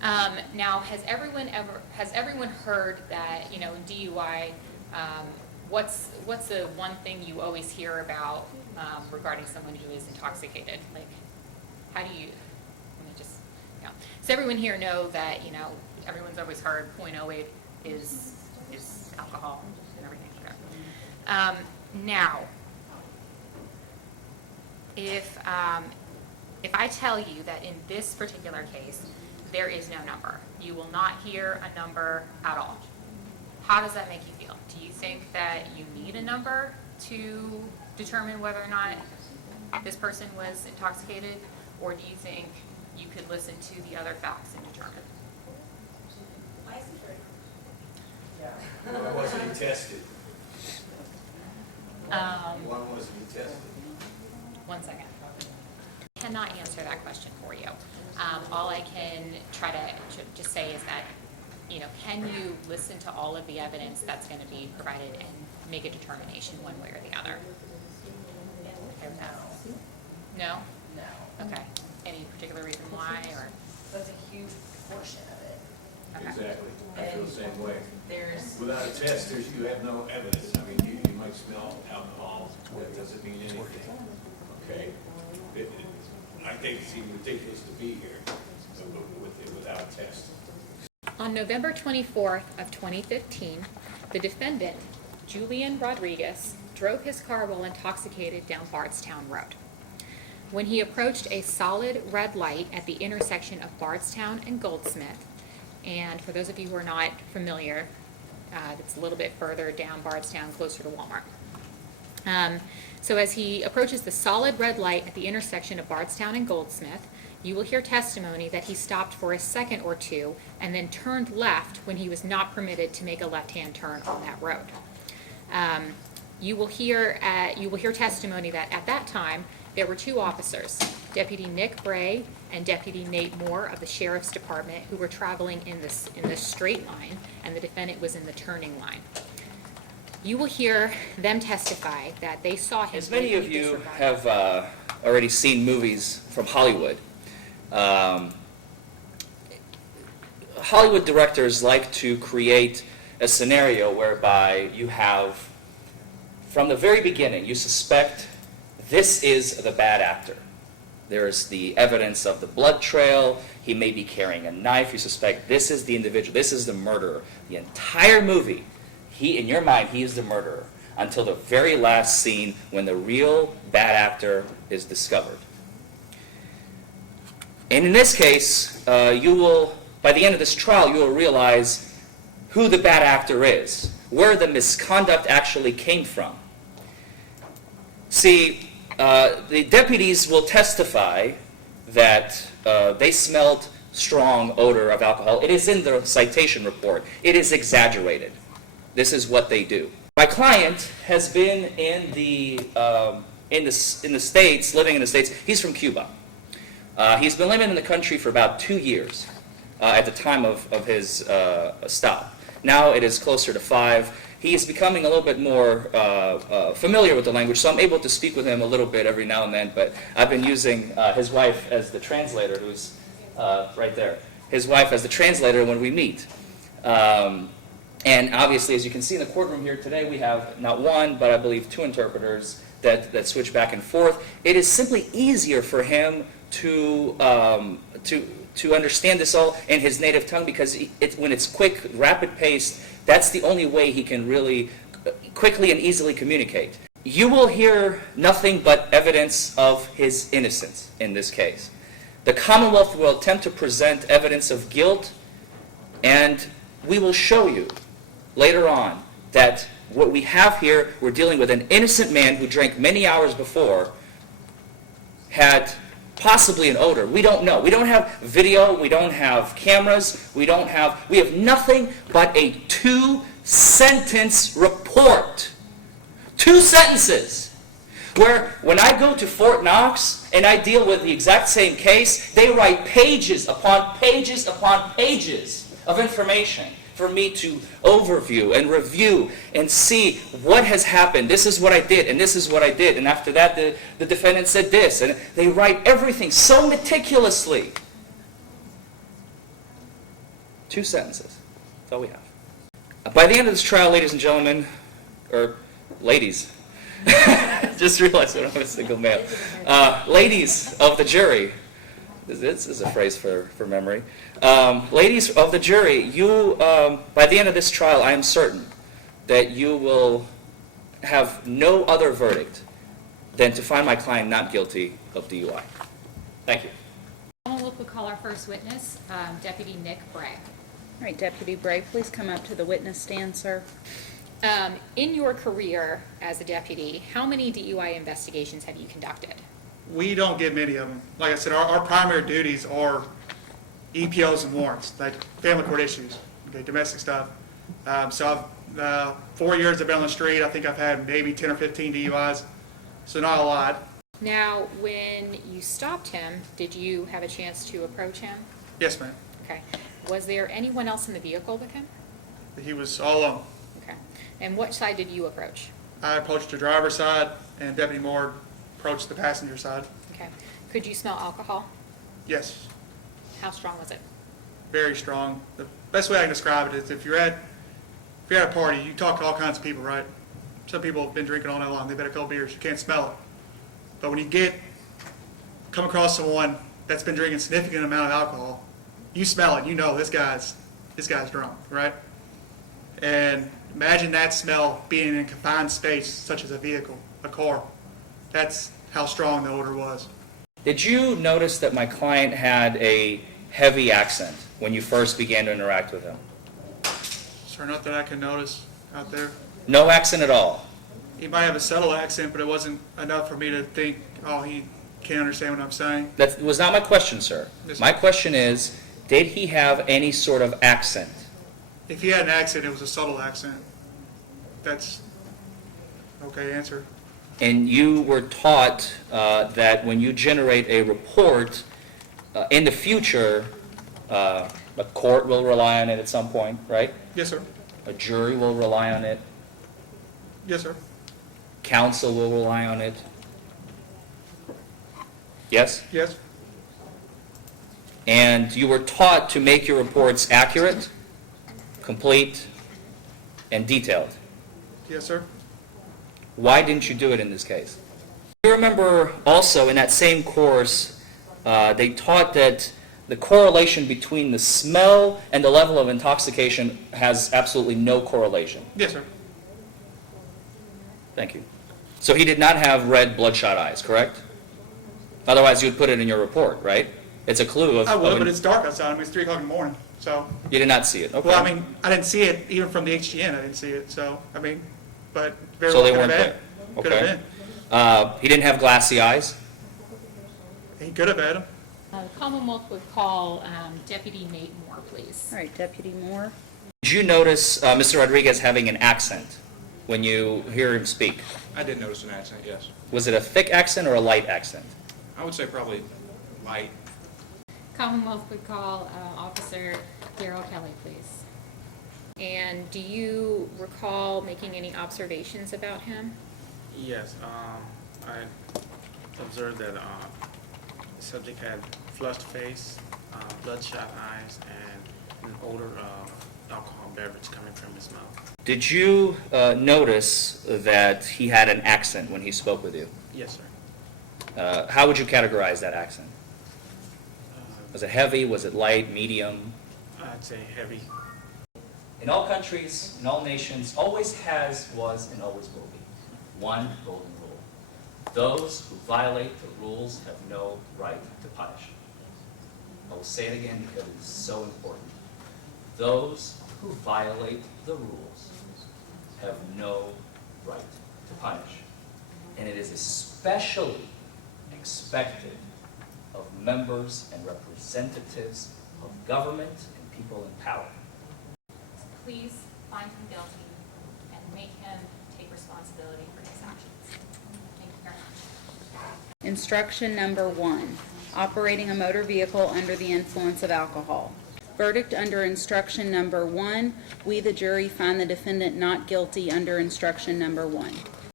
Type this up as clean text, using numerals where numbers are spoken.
Now, has everyone heard that, in DUI, what's the one thing you always hear about regarding someone who is intoxicated? Like, how do you, let me just, does everyone here know that, everyone's always heard .08 is alcohol and everything? Okay. Now, if I tell you that in this particular case, there is no number, you will not hear a number at all, how does that make you feel? Do you think that you need a number to determine whether or not this person was intoxicated, or do you think you could listen to the other facts and determine? Why wasn't he tested? Why wasn't he tested? 1 second. I cannot answer that question for you. All I can try to just say is that, can you listen to all of the evidence that's going to be provided and make a determination one way or the other? No? No. Okay. Any particular reason why, or? That's a huge portion of it. Okay. Exactly. I feel the same way. There's Without a test, you have no evidence. I mean, you might smell alcohol, that doesn't mean anything. Okay? I think it's even ridiculous to be here without a test. On November 24th of 2015, the defendant, Julian Rodriguez, drove his car while intoxicated down Bardstown Road. When he approached a solid red light at the intersection of Bardstown and Goldsmith, and for those of you who are not familiar, it's a little bit further down Bardstown, closer to Walmart. So as he approaches the solid red light at the intersection of Bardstown and Goldsmith, you will hear testimony that he stopped for a second or two and then turned left when he was not permitted to make a left-hand turn on that road. You will hear testimony that at that time there were two officers, Deputy Nick Bray and Deputy Nate Moore of the Sheriff's Department, who were traveling in this straight line, and the defendant was in the turning line. You will hear them testify that they saw him. As many of you have already seen movies from Hollywood, Hollywood directors like to create a scenario whereby you have, from the very beginning, you suspect this is the bad actor. There's the evidence of the blood trail. He may be carrying a knife. You suspect this is the individual. This is the murderer. The entire movie, in your mind, he is the murderer until the very last scene when the real bad actor is discovered. And in this case, by the end of this trial, you will realize who the bad actor is, where the misconduct actually came from. See, the deputies will testify that they smelled strong odor of alcohol. It is in the citation report. It is exaggerated. This is what they do. My client has been in the States, living in the States. He's from Cuba. He's been living in the country for about 2 years at the time of his stop. Now it is closer to 5. He is becoming a little bit more familiar with the language, so I'm able to speak with him a little bit every now and then, but I've been using his wife as the translator, who's right there. His wife as the translator when we meet. And obviously, as you can see in the courtroom here today, we have not one, but I believe 2 interpreters that switch back and forth. It is simply easier for him to understand this all in his native tongue, because when it's quick, rapid-paced, that's the only way he can really quickly and easily communicate. You will hear nothing but evidence of his innocence in this case. The Commonwealth will attempt to present evidence of guilt, and we will show you later on that what we have here, we're dealing with an innocent man who drank many hours before, had possibly an odor. We don't know. We don't have video. We don't have cameras. We have nothing but a 2-sentence report. 2 sentences. Where when I go to Fort Knox and I deal with the exact same case, they write pages upon pages upon pages of information for me to overview and review and see what has happened. This is what I did, and this is what I did. And after that, the defendant said this. And they write everything so meticulously. 2 sentences. That's all we have. By the end of this trial, ladies and gentlemen, or ladies, just realized I don't have a single male. Ladies of the jury, this is a phrase for memory. Ladies of the jury, you, by the end of this trial, I am certain that you will have no other verdict than to find my client not guilty of DUI. Thank you. We'll call our first witness, Deputy Nick Bray. All right, Deputy Bray, please come up to the witness stand, sir. In your career as a deputy, how many DUI investigations have you conducted? We don't get many of them. Like I said, our primary duties are EPOs and warrants, like family court issues, okay, domestic stuff. So I've, 4 years I've been on the street. I think I've had maybe 10 or 15 DUIs, so not a lot. Now, when you stopped him, did you have a chance to approach him? Yes, ma'am. Okay. Was there anyone else in the vehicle with him? He was all alone. Okay. And what side did you approach? I approached the driver's side, and Deputy Moore approached the passenger side. Okay. Could you smell alcohol? Yes, How strong was it? very strong. The best way I can describe it is if you're at a party, you talk to all kinds of people, right? Some people have been drinking all night long. They've had a couple beers. You can't smell it. But when you come across someone that's been drinking a significant amount of alcohol, you smell it. You know this guy's drunk, right? And imagine that smell being in a confined space, such as a vehicle, a car. That's how strong the odor was. Did you notice that my client had a heavy accent when you first began to interact with him? Sir, not that I can notice out there. No accent at all? He might have a subtle accent, but it wasn't enough for me to think, oh, he can't understand what I'm saying. That was not my question, sir. Yes, My sir. question is, did he have any sort of accent? If he had an accent, it was a subtle accent. That's okay answer. And you were taught that when you generate a report, in the future, a court will rely on it at some point, right? Yes, sir. A jury will rely on it. Yes, sir. Counsel will rely on it. Yes? Yes. And you were taught to make your reports accurate, complete, and detailed. Yes, sir. Why didn't you do it in this case? You remember also in that same course, they taught that the correlation between the smell and the level of intoxication has absolutely no correlation. Yes, sir. Thank you. So he did not have red bloodshot eyes, correct? Otherwise you'd put it in your report, right? It's a clue of... I would, of- but it's dark outside. I mean, it's 3 o'clock in the morning. So, You did not see it, okay. well, I mean, I didn't see it even from the HGN. I didn't see it. So, I mean, but very So well they could have weren't been. there. Could have Okay. been. He didn't have glassy eyes? He could have had them. The Commonwealth would call Deputy Nate Moore, please. All right, Deputy Moore. Did you notice Mr. Rodriguez having an accent when you hear him speak? I did notice an accent, yes. Was it a thick accent or a light accent? I would say probably light. Commonwealth would call Officer Daryl Kelly, please. And do you recall making any observations about him? Yes, I observed that the subject had flushed face, bloodshot eyes, and an odor of alcohol beverage coming from his mouth. Did you notice that he had an accent when he spoke with you? Yes, sir. How would you categorize that accent? Was it heavy? Was it light? Medium? I'd say heavy. In all countries, in all nations, always has, was, and always will be one golden rule. Those who violate the rules have no right to punish. I will say it again because it is so important. Those who violate the rules have no right to punish. And it is especially expected of members and representatives of government and people in power. Please find him guilty and make him take responsibility for his actions. Thank you very much. Instruction number 1, operating a motor vehicle under the influence of alcohol. Verdict under instruction number 1, we the jury find the defendant not guilty under instruction number 1.